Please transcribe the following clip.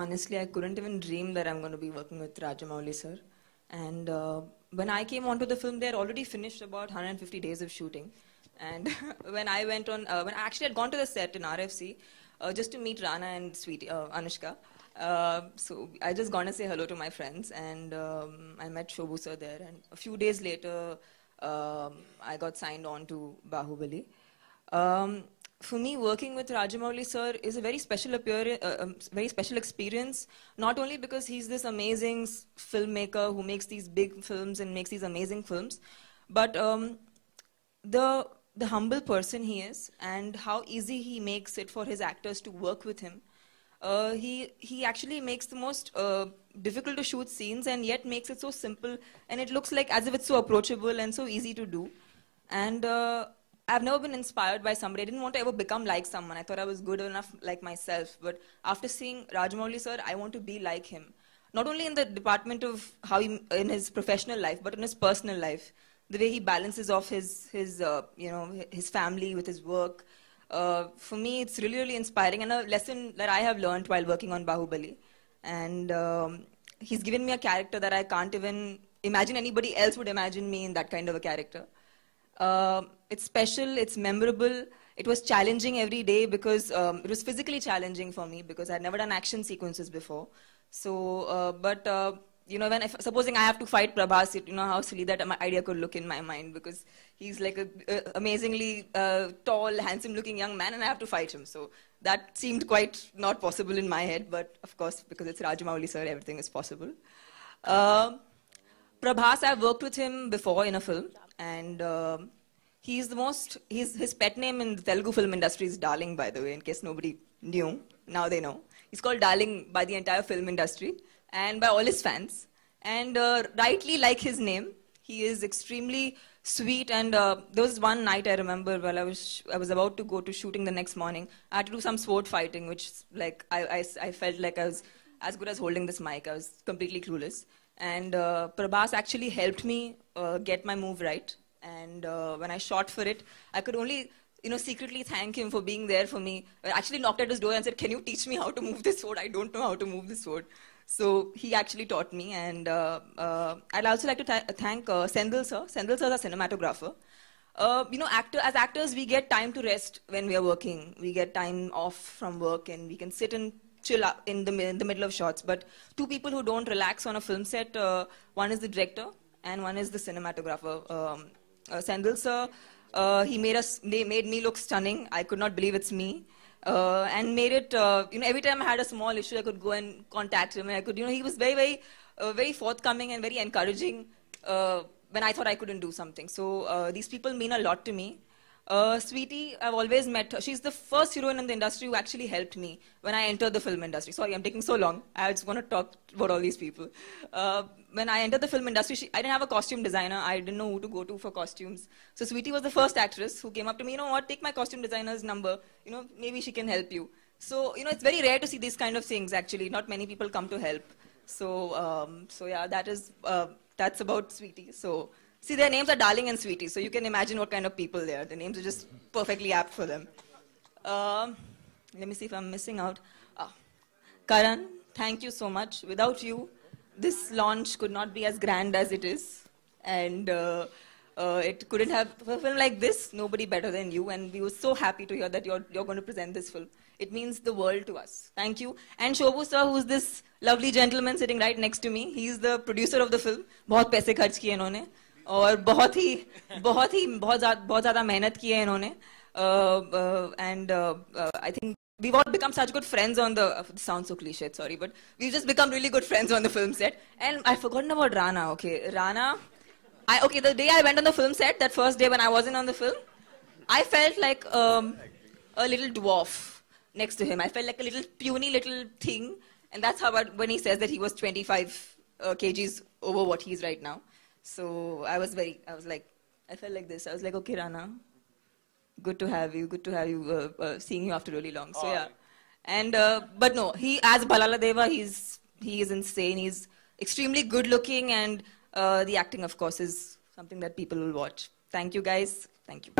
Honestly, I couldn't even dream that I'm going to be working with Rajamouli sir. And when I came onto the film, they had already finished about 150 days of shooting. And when I went on, when I actually had gone to the set in RFC just to meet Rana and Sweetie, Anushka. So I just gone to say hello to my friends, and I met Shobhu sir there. And a few days later, I got signed on to Bahubali. For me, working with Rajamouli sir is a very special very special experience. Not only because he's this amazing filmmaker who makes these big films and makes these amazing films, but the humble person he is, and how easy he makes it for his actors to work with him. He actually makes the most difficult to shoot scenes, and yet makes it so simple, and it looks like as if it's so approachable and so easy to do. And I've never been inspired by somebody. I didn't want to ever become like someone. I thought I was good enough like myself. But after seeing Rajamouli sir, I want to be like him. Not only in the department of how he, in his professional life, but in his personal life. The way he balances off his family with his work. For me, it's really, really inspiring, and a lesson that I have learned while working on Bahubali. And he's given me a character that I can't even imagine anybody else would imagine me in that kind of a character. It's special, it's memorable. It was challenging every day because it was physically challenging for me because I'd never done action sequences before. So, supposing I have to fight Prabhas, you know how silly that idea could look in my mind, because he's like a amazingly tall, handsome-looking young man, and I have to fight him. So that seemed quite not possible in my head, but of course, because it's Rajamouli sir, everything is possible. Prabhas, I've worked with him before in a film, and his pet name in the Telugu film industry is Darling, by the way, in case nobody knew. Now they know. He's called Darling by the entire film industry and by all his fans. And rightly like his name, he is extremely sweet. And there was one night I remember while I was about to go to shooting the next morning. I had to do some sword fighting, which like I felt like I was as good as holding this mic. I was completely clueless. And Prabhas actually helped me get my move right. And when I shot for it, I could only, secretly thank him for being there for me. I actually knocked at his door and said, "Can you teach me how to move this sword? I don't know how to move this sword." So he actually taught me. And I'd also like to thank Sendil sir. Sendil sir is a cinematographer. As actors, we get time to rest when we are working. We get time off from work, and we can sit and chill in the middle of shots. But two people who don't relax on a film set, one is the director and one is the cinematographer. Sendil sir, he made me look stunning. I could not believe it's me. And made it, every time I had a small issue, I could go and contact him. And I could, he was very, very forthcoming and very encouraging when I thought I couldn't do something. So these people mean a lot to me. Sweetie, I've always met her. She's the first heroine in the industry who actually helped me when I entered the film industry. Sorry, I'm taking so long. I just want to talk about all these people. When I entered the film industry, I didn't have a costume designer. I didn't know who to go to for costumes. So Sweetie was the first actress who came up to me, take my costume designer's number. Maybe she can help you. So, it's very rare to see these kind of things, actually. Not many people come to help. So, yeah, that's about Sweetie. So, see, their names are Darling and Sweetie, so you can imagine what kind of people they are. The names are just perfectly apt for them. Let me see if I'm missing out. Karan, thank you so much. Without you, this launch could not be as grand as it is. And it couldn't have, for a film like this, nobody better than you. And we were so happy to hear that you're going to present this film. It means the world to us. Thank you. And Shobhu sir, who's this lovely gentleman sitting right next to me. He's the producer of the film. बहुत पैसे खर्च किए इन्होंने. और बहुत ज़्यादा मेहनत की है इन्होंने. And I think we've all become such good friends on the, it sounds so cliched, sorry, but we've just become really good friends on the film set. And I've forgotten about Rana, okay. Rana, the day I went on the film set, that first day when I wasn't on the film, I felt like a little dwarf next to him. I felt like a little puny little thing. And that's how, when he says that he was 25 kgs over what he is right now. So I felt like this. I was like, okay, Rana, good to have you, seeing you after really long. So yeah. And, but no, as Bhalala Deva, he is insane. He's extremely good looking, and the acting, of course, is something that people will watch. Thank you, guys. Thank you.